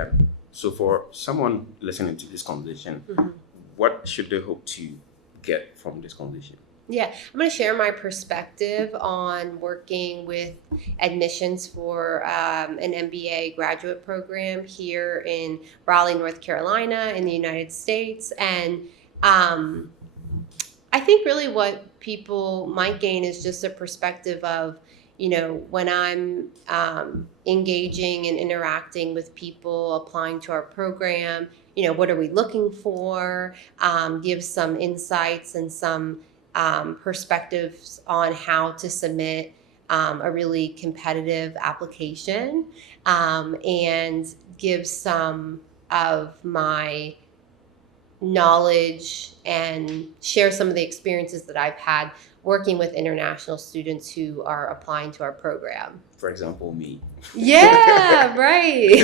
Megan, so for someone listening to this conversation, what should they hope to get from this conversation? Yeah, I'm going to share my perspective on working with admissions for an MBA graduate program here in Raleigh, North Carolina, in the United States. And I think really what people might gain is just a perspective of, when I'm engaging and interacting with people applying to our program, what are we looking for? Give some insights and some perspectives on how to submit a really competitive application, and give some of my knowledge and share some of the experiences that I've had working with international students who are applying to our program. For example, me. Yeah, right.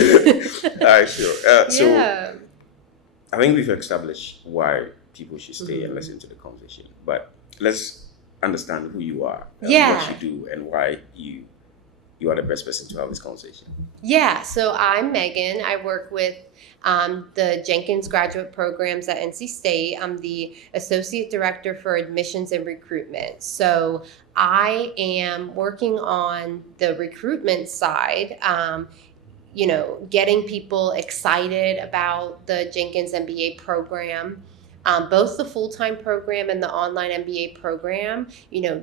All right, sure. Yeah. So I think we've established why people should stay and listen to the conversation, but let's understand who you are, what you do, and why you are the best person to have this conversation. Yeah, so I'm Megan. I work with the Jenkins graduate programs at NC State. I'm the Associate Director for Admissions and Recruitment. So I am working on the recruitment side, getting people excited about the Jenkins MBA program. Both the full-time program and the online MBA program,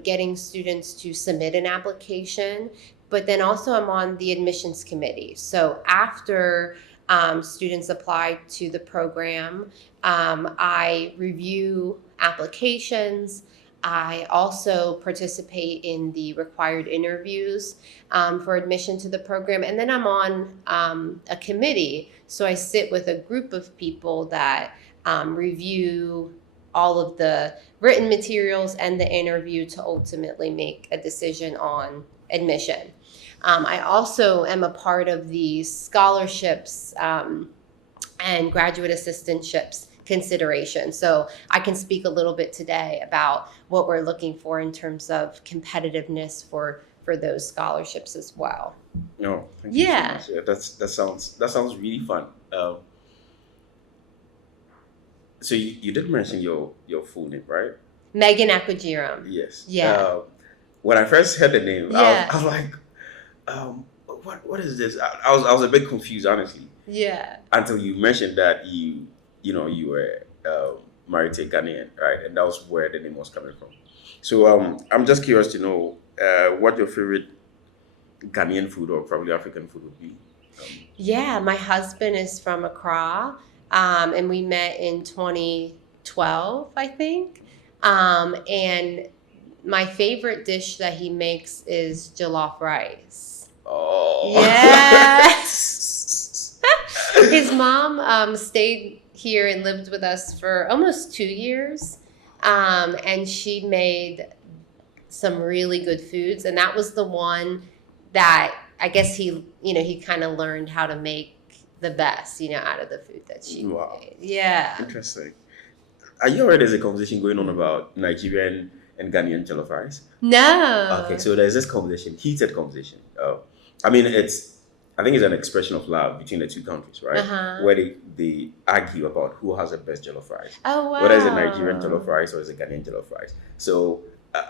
getting students to submit an application. But then also I'm on the admissions committee. So after students apply to the program, I review applications. I also participate in the required interviews for admission to the program. And then I'm on a committee. So I sit with a group of people that review all of the written materials and the interview to ultimately make a decision on admission. I also am a part of the scholarships and graduate assistantships consideration. So I can speak a little bit today about what we're looking for in terms of competitiveness for those scholarships as well. No, thank you so much. Yeah, that sounds really fun. So you did mention your full name, right? Megan Akogyeram. Yes. Yeah. When I first heard the name, I was like, what is this? I was a bit confused, honestly. Yeah. Until you mentioned that you were married to a Ghanaian, right? And that was where the name was coming from. So I'm just curious to know what your favorite Ghanaian food or probably African food would be. Yeah, my husband is from Accra. And we met in 2012, I think. And my favorite dish that he makes is jollof rice. Oh. Yes. His mom stayed here and lived with us for almost 2 years. And she made some really good foods. And that was the one that I guess he kind of learned how to make the best, out of the food that she made. Yeah. Interesting. Are you aware there's a conversation going on about Nigerian and Ghanaian jollof rice? No. Okay, so there's this conversation, heated conversation. I think it's an expression of love between the two countries, right? Where they argue about who has the best jollof rice. Oh, wow. Whether it's a Nigerian jollof rice or it's a Ghanaian jollof rice. So,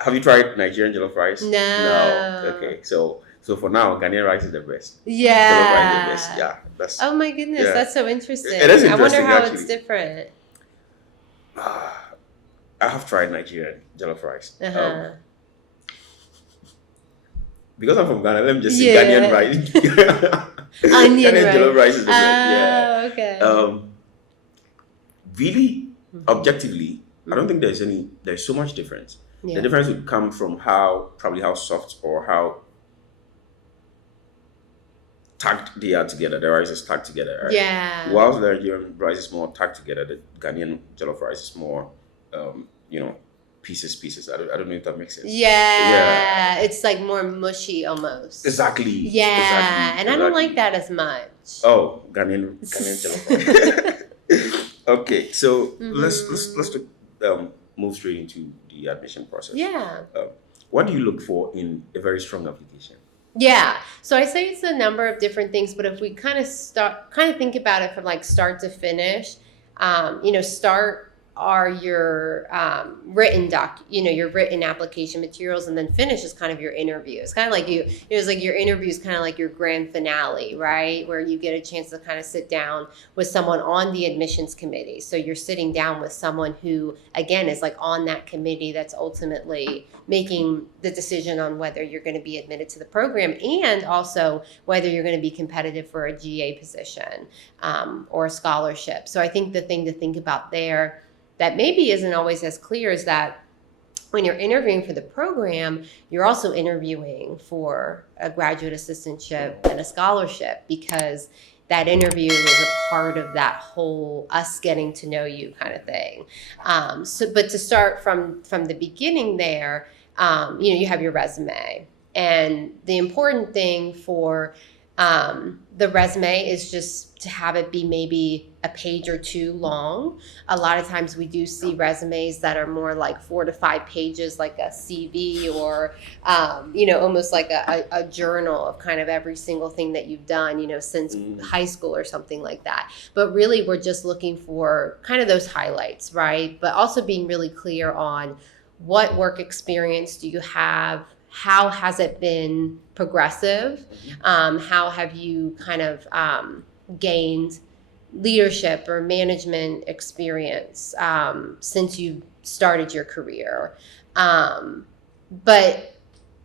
have you tried Nigerian jollof rice? No. Okay, so for now, Ghanaian rice is the best. Yeah. Jollof rice is the best. Yeah. Oh my goodness, that's so interesting. It is interesting, I wonder how actually. It's different. I have tried Nigerian jollof rice. Because I'm from Ghana, let me just say Ghanaian rice. Onion Ghanaian rice. jollof rice is the best. Yeah. Okay. Really, objectively, I don't think there's so much difference. Yeah. The difference would come from how soft or how tacked they are together. The rice is tacked together, right? Yeah. Whilst the Nigerian rice is more tacked together, the Ghanaian jollof rice is more, pieces. I don't know if that makes sense. Yeah. It's like more mushy almost. Exactly. Yeah. And I don't like that as much. Oh, Ghanaian jollof rice. Okay, so let's move straight into the admission process. Yeah. What do you look for in a very strong application? Yeah. So I say it's a number of different things, but if we kind of think about it from like start to finish, start are your your written application materials, and then finish is kind of your interview. It's kind of like it's like your interview is kind of like your grand finale, right? Where you get a chance to kind of sit down with someone on the admissions committee. So you're sitting down with someone who, again, is like on that committee that's ultimately making the decision on whether you're going to be admitted to the program, and also whether you're going to be competitive for a GA position or a scholarship. So I think the thing to think about there that maybe isn't always as clear is that when you're interviewing for the program, you're also interviewing for a graduate assistantship and a scholarship, because that interview is a part of that whole us getting to know you kind of thing. But to start from the beginning there, you have your resume. And the important thing for the resume is just to have it be maybe a page or two long. A lot of times we do see resumes that are more like 4 to 5 pages, like a CV, or almost like a journal of kind of every single thing that you've done, since high school or something like that. But really, we're just looking for kind of those highlights, right? But also being really clear on what work experience do you have. How has it been progressive? How have you kind of gained leadership or management experience since you started your career? But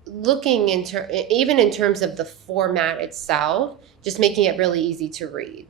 looking even in terms of the format itself, just making it really easy to read.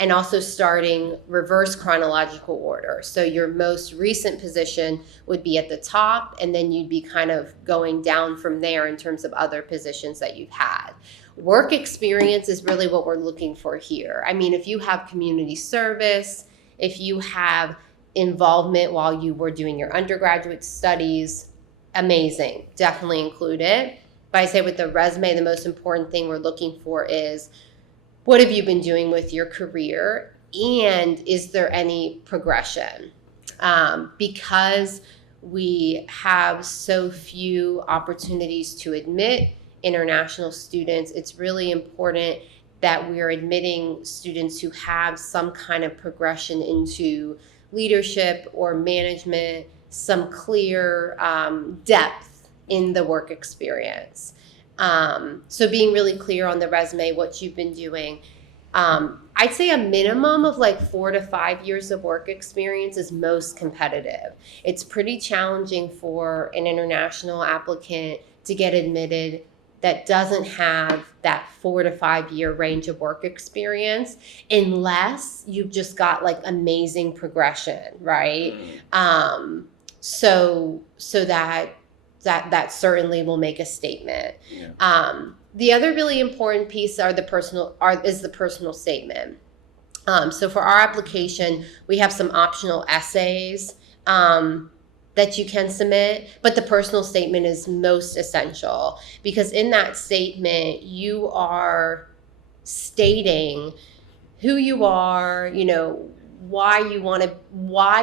And also starting reverse chronological order. So your most recent position would be at the top, and then you'd be kind of going down from there in terms of other positions that you've had. Work experience is really what we're looking for here. I mean, if you have community service, if you have involvement while you were doing your undergraduate studies, amazing. Definitely include it. But I say with the resume, the most important thing we're looking for is, what have you been doing with your career, and is there any progression? Because we have so few opportunities to admit international students, it's really important that we are admitting students who have some kind of progression into leadership or management, some clear depth in the work experience. So being really clear on the resume, what you've been doing. I'd say a minimum of like 4 to 5 years of work experience is most competitive. It's pretty challenging for an international applicant to get admitted that doesn't have that 4 to 5 year range of work experience, unless you've just got like amazing progression, right? So that certainly will make a statement. Yeah. The other really important piece is the personal statement. So for our application, we have some optional essays that you can submit, but the personal statement is most essential, because in that statement, you are stating who you are, why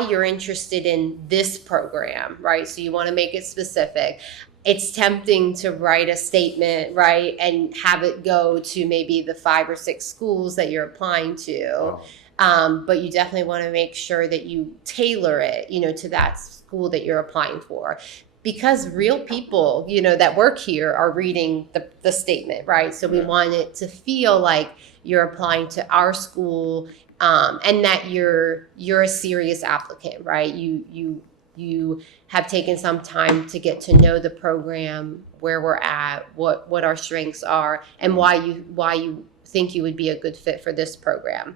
you're interested in this program, right? So you want to make it specific. It's tempting to write a statement, right, and have it go to maybe the 5 or 6 schools that you're applying to. But you definitely want to make sure that you tailor it, to that school that you're applying for. Because real people, that work here are reading the statement, right? So we want it to feel like you're applying to our school, and that you're a serious applicant, right? You have taken some time to get to know the program, where we're at, what our strengths are, and why you think you would be a good fit for this program.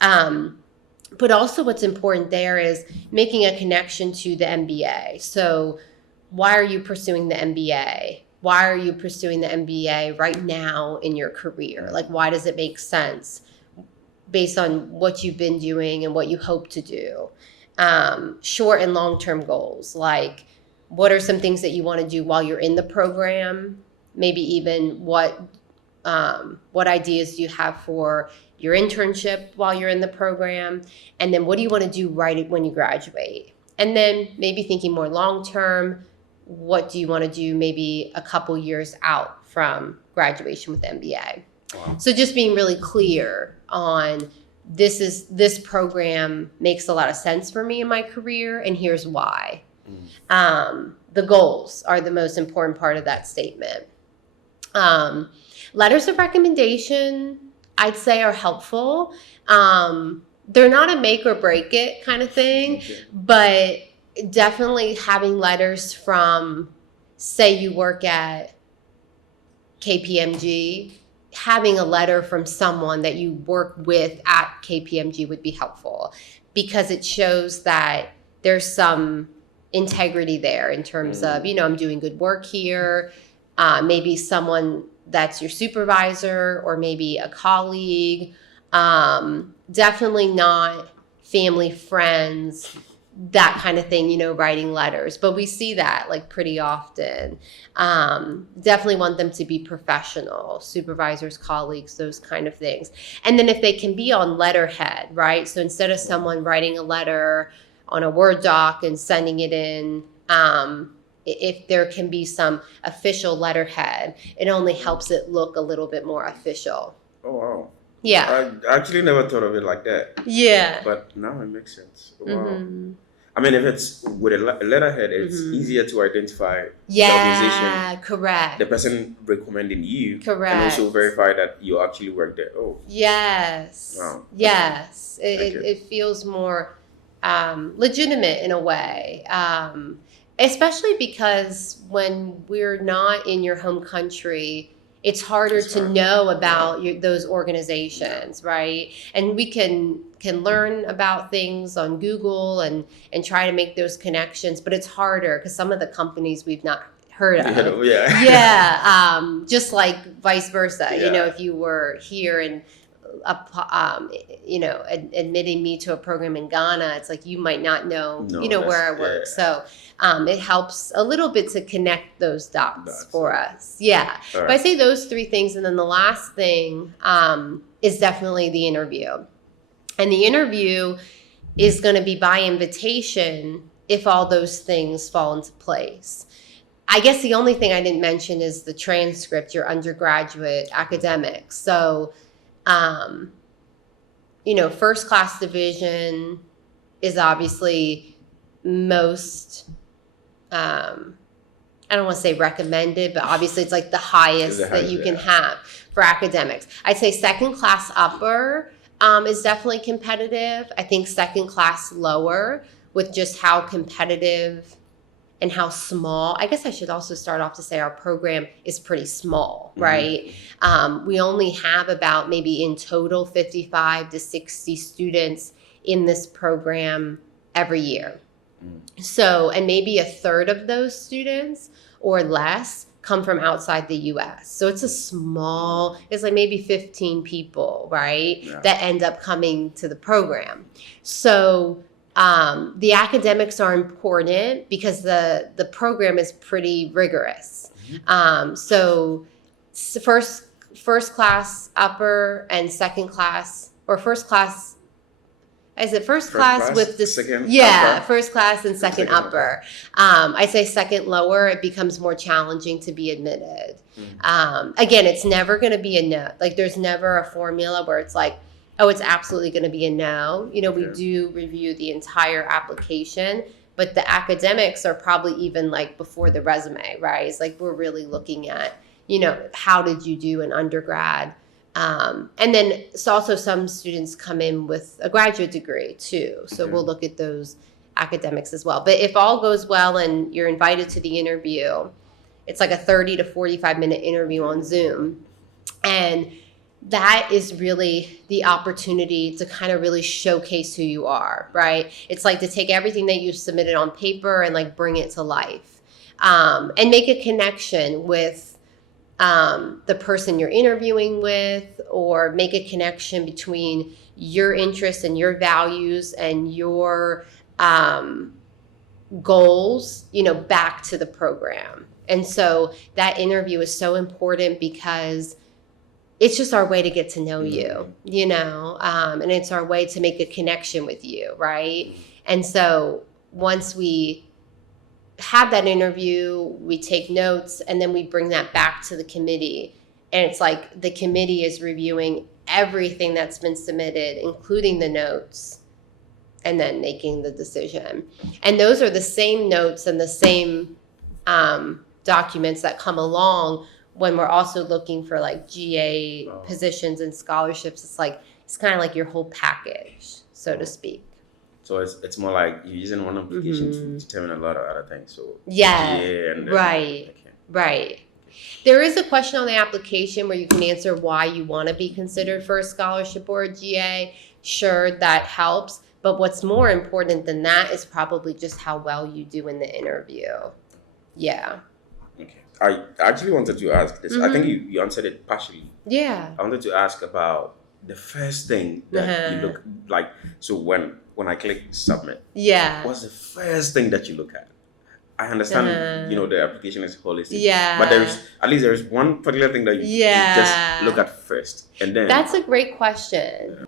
But also what's important there is making a connection to the MBA. So why are you pursuing the MBA? Why are you pursuing the MBA right now in your career? Like, why does it make sense based on what you've been doing and what you hope to do? Short and long-term goals, like what are some things that you want to do while you're in the program? Maybe even what ideas do you have for your internship while you're in the program? And then what do you want to do right when you graduate? And then maybe thinking more long-term, what do you want to do maybe a couple years out from graduation with MBA. Wow. So just being really clear on this program makes a lot of sense for me in my career, and here's why. The goals are the most important part of that statement. Letters of recommendation, I'd say, are helpful. They're not a make or break it kind of thing, but definitely having letters from, say you work at KPMG, having a letter from someone that you work with at KPMG would be helpful, because it shows that there's some integrity there in terms of, I'm doing good work here. Maybe someone that's your supervisor or maybe a colleague. Definitely not family, friends, that kind of thing, writing letters. But we see that like pretty often. Definitely want them to be professional, supervisors, colleagues, those kind of things. And then if they can be on letterhead, right? So instead of someone writing a letter on a Word doc and sending it in, if there can be some official letterhead, it only helps it look a little bit more official. Oh, wow. Yeah. I actually never thought of it like that. Yeah. But now it makes sense. Wow. Mm-hmm. I mean, if it's with a letterhead, it's easier to identify the organization. Correct. The person recommending you. Correct. And also verify that you actually work there. Oh. Yes. Wow. Yes. It feels more legitimate in a way. Especially because when we're not in your home country, it's harder to know about those organizations, right? And we can learn about things on Google and try to make those connections, but it's harder because some of the companies we've not heard of. Yeah. Just like vice versa. If you were here and admitting me to a program in Ghana, it's like you might not know where I work. So it helps a little bit to connect those dots for us. Yeah. Right. But I say those three things, and then the last thing is definitely the interview. And the interview is going to be by invitation if all those things fall into place. I guess the only thing I didn't mention is the transcript, your undergraduate academics. So first class division is obviously most, I don't want to say recommended, but obviously it's like the highest that you can have for academics. I'd say second class upper is definitely competitive. I think second class lower, with just how competitive and how small. I guess I should also start off to say our program is pretty small, right? We only have about maybe in total 55 to 60 students in this program every year. So, and maybe a third of those students or less come from outside the US. So it's it's like maybe 15 people, right? That end up coming to the program. So the academics are important because the program is pretty rigorous. So first class upper and second class, or first class, is it first class with the second upper? Upper. First class and second upper. I say second lower, it becomes more challenging to be admitted. Again, it's never going to be a no. Like there's never a formula where it's like, oh, it's absolutely going to be a no. We do review the entire application, but the academics are probably even like before the resume, right? It's like we're really looking at, how did you do in undergrad? And then it's also some students come in with a graduate degree too. So we'll look at those academics as well. But if all goes well and you're invited to the interview, it's like a 30 to 45 minute interview on Zoom. And that is really the opportunity to kind of really showcase who you are, right? It's like to take everything that you've submitted on paper and like bring it to life, and make a connection with the person you're interviewing with, or make a connection between your interests and your values and your goals, back to the program. And so that interview is so important because it's just our way to get to know you, and it's our way to make a connection with you, right? And so once we have that interview, we take notes, and then we bring that back to the committee. And it's like the committee is reviewing everything that's been submitted, including the notes, and then making the decision. And those are the same notes and the same documents that come along when we're also looking for like GA positions and scholarships. It's kind of like your whole package, so to speak. So it's more like you're using one application to determine a lot of other things. So Yeah, GA and right, right. There is a question on the application where you can answer why you want to be considered for a scholarship or a GA. Sure, that helps. But what's more important than that is probably just how well you do in the interview. Yeah. Okay. I actually wanted to ask this. I think you answered it partially. Yeah. I wanted to ask about the first thing that you look like. So when I click submit, what's the first thing that you look at? I understand, the application is holistic. Yeah. But there's one particular thing that you just look at first, and then that's a great question.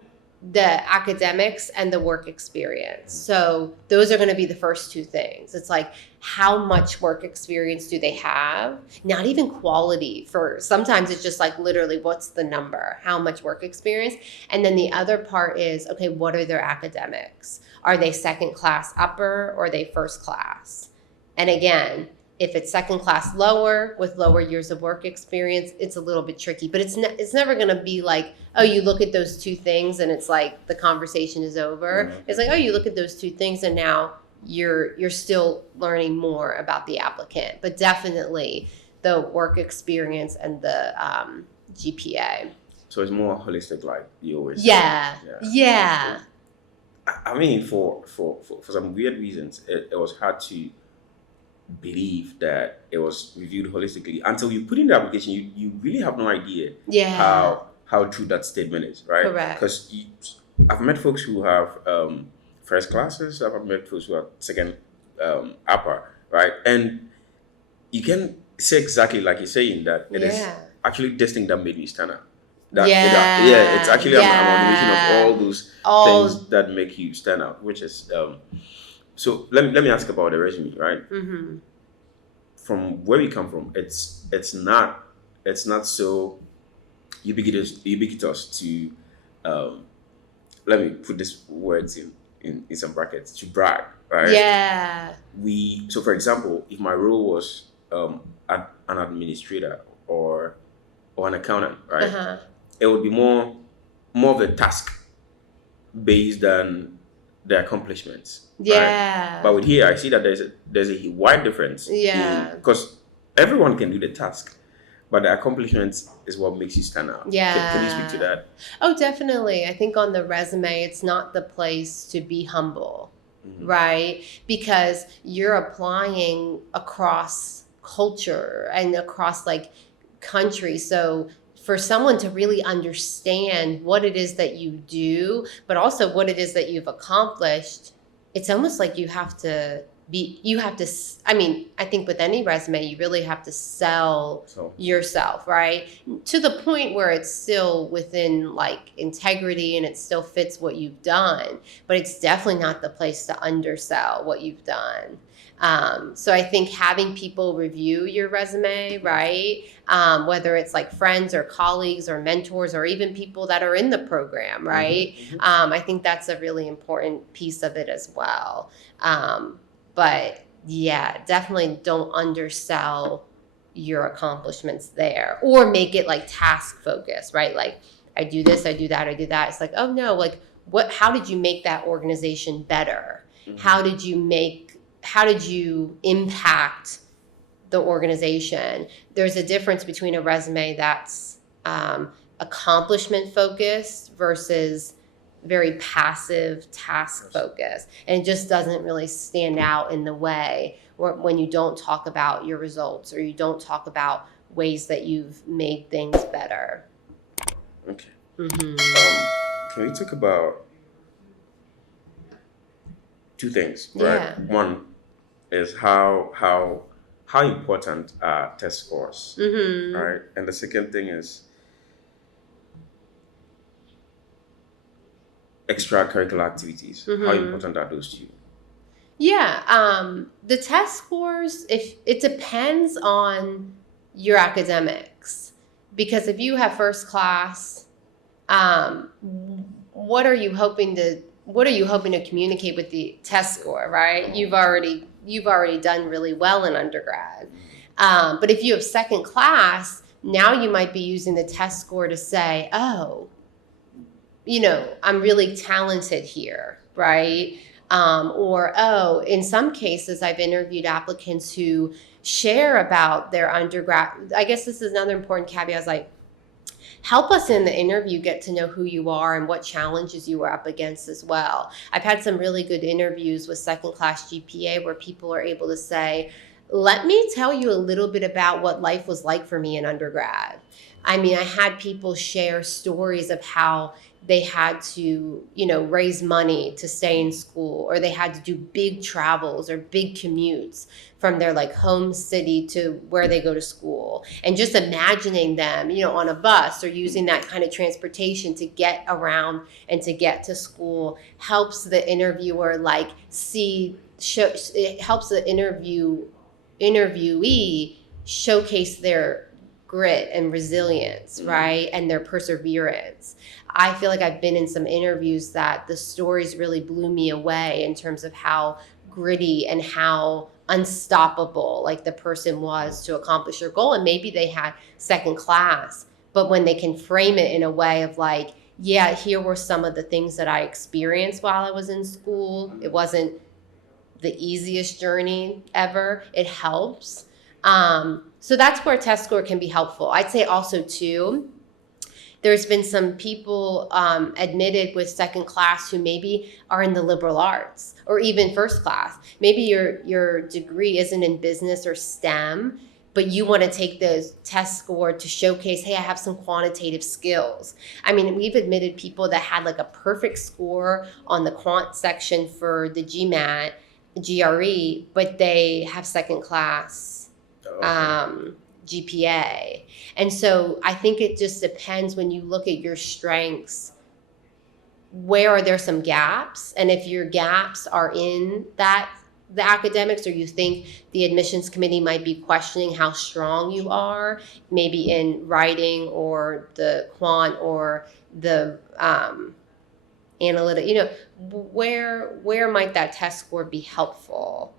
The academics and the work experience. So those are going to be the first two things. It's like, how much work experience do they have? Not even quality. For sometimes it's just like literally what's the number, how much work experience. And then the other part is, okay, what are their academics? Are they second class upper or are they first class? And again, if it's second class lower with lower years of work experience, it's a little bit tricky. But it's never going to be like, oh, you look at those two things and it's like the conversation is over. It's like, oh, you look at those two things and now you're still learning more about the applicant. But definitely the work experience and the GPA. So it's more holistic, like you always Yeah. I mean, for some weird reasons, it was hard to believe that it was reviewed holistically until you put in the application. You really have no idea how true that statement is, right? Correct. Because I've met folks who have first classes. I've met folks who have second upper, right? And you can say exactly like you're saying that it is actually this thing that made me stand out. It's actually an amalgamation of all those things that make you stand out, which is so let me ask about the resume, right? From where we come from, it's not so ubiquitous to let me put these words in some brackets, to brag, right? Yeah. So for example, if my role was an administrator or an accountant, right? It would be more of the task based than the accomplishments. Yeah. Right? But with here, I see that there's a wide difference. Yeah. Because everyone can do the task, but the accomplishments is what makes you stand out. Yeah. Can you speak to that? Oh, definitely. I think on the resume, it's not the place to be humble, right? Because you're applying across culture and across like country. So for someone to really understand what it is that you do, but also what it is that you've accomplished, it's almost like I mean, I think with any resume, you really have to sell yourself, right? To the point where it's still within like integrity and it still fits what you've done, but it's definitely not the place to undersell what you've done. So I think having people review your resume, right? Whether it's like friends or colleagues or mentors or even people that are in the program, right? I think that's a really important piece of it as well. But yeah, definitely don't undersell your accomplishments there or make it like task focused, right? Like I do this, I do that, I do that. It's like, oh no, like how did you make that organization better? How did you impact the organization? There's a difference between a resume that's accomplishment focused versus very passive task focused. And it just doesn't really stand out in the way when you don't talk about your results or you don't talk about ways that you've made things better. Okay. Can we talk about two things, right? Yeah. One is how important are test scores, right? And the second thing is extracurricular activities. How important are those two? Yeah, the test scores, if it depends on your academics, because if you have first class, um, what are you hoping to communicate with the test score, right? You've already done really well in undergrad. But if you have second class, now you might be using the test score to say, oh, I'm really talented here, right? Or, oh, in some cases, I've interviewed applicants who share about their undergrad. I guess this is another important caveat. Is like, help us in the interview get to know who you are and what challenges you were up against as well. I've had some really good interviews with second class GPA where people are able to say, let me tell you a little bit about what life was like for me in undergrad. I mean, I had people share stories of how they had to, raise money to stay in school, or they had to do big travels or big commutes from their like home city to where they go to school. And just imagining them, on a bus or using that kind of transportation to get around and to get to school helps the interviewer it helps the interviewee showcase their grit and resilience, right? And their perseverance. I feel like I've been in some interviews that the stories really blew me away in terms of how gritty and how unstoppable like the person was to accomplish their goal. And maybe they had second class, but when they can frame it in a way of like, yeah, here were some of the things that I experienced while I was in school. It wasn't the easiest journey ever. It helps. So that's where a test score can be helpful. I'd say also too, there's been some people admitted with second class who maybe are in the liberal arts or even first class. Maybe your degree isn't in business or STEM, but you want to take the test score to showcase, hey, I have some quantitative skills. I mean, we've admitted people that had like a perfect score on the quant section for the GMAT, GRE, but they have second class GPA. And so I think it just depends when you look at your strengths, where are there some gaps? And if your gaps are in the academics, or you think the admissions committee might be questioning how strong you are, maybe in writing or the quant or the analytic, where might that test score be helpful?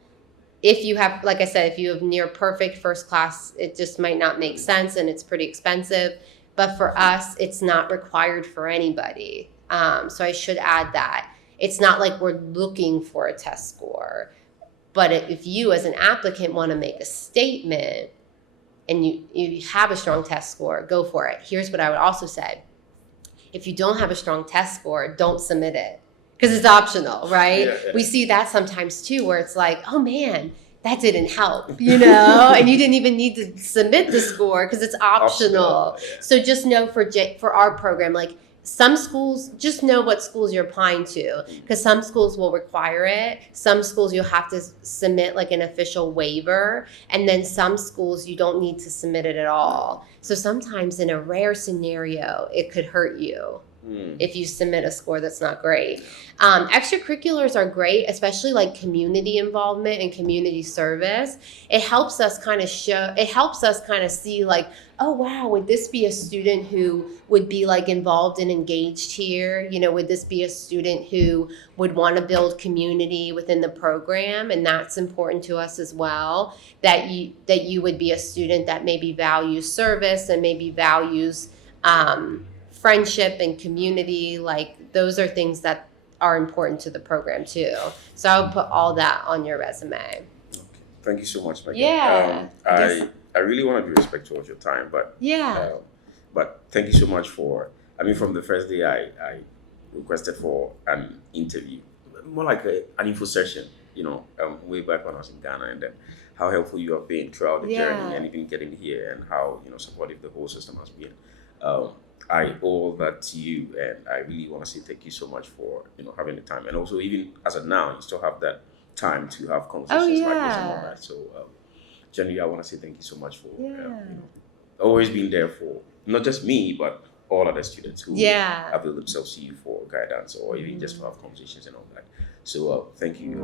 If you have, like I said, if you have near perfect first class, it just might not make sense and it's pretty expensive. But for us, it's not required for anybody. So I should add that. It's not like we're looking for a test score. But if you as an applicant want to make a statement and you have a strong test score, go for it. Here's what I would also say. If you don't have a strong test score, don't submit it. Because it's optional, right? Yeah. We see that sometimes too, where it's like, oh man, that didn't help, and you didn't even need to submit the score because it's optional. Yeah. So just know for our program, like some schools, just know what schools you're applying to, because some schools will require it. Some schools you'll have to submit like an official waiver, and then some schools you don't need to submit it at all. So sometimes in a rare scenario, it could hurt you if you submit a score that's not great. Extracurriculars are great, especially like community involvement and community service. It helps us kind of see like, oh wow, would this be a student who would be like involved and engaged here? Would this be a student who would want to build community within the program? And that's important to us as well, that you would be a student that maybe values service and maybe values friendship and community. Like those are things that are important to the program too. So I'll put all that on your resume. Okay. Thank you so much, Megan. Yeah. I really want to be respectful of your time, but Yeah. but thank you so much from the first day I requested for an interview, more like an info session, way back when I was in Ghana, and then how helpful you have been throughout the journey and even getting here, and how supportive the whole system has been. I owe that to you, and I really want to say thank you so much for having the time, and also even as of now, you still have that time to have conversations like this and all that. So, generally, I want to say thank you so much for always being there for not just me, but all other students who Yeah. avail themselves to you for guidance or even just to have conversations and all that. So thank you.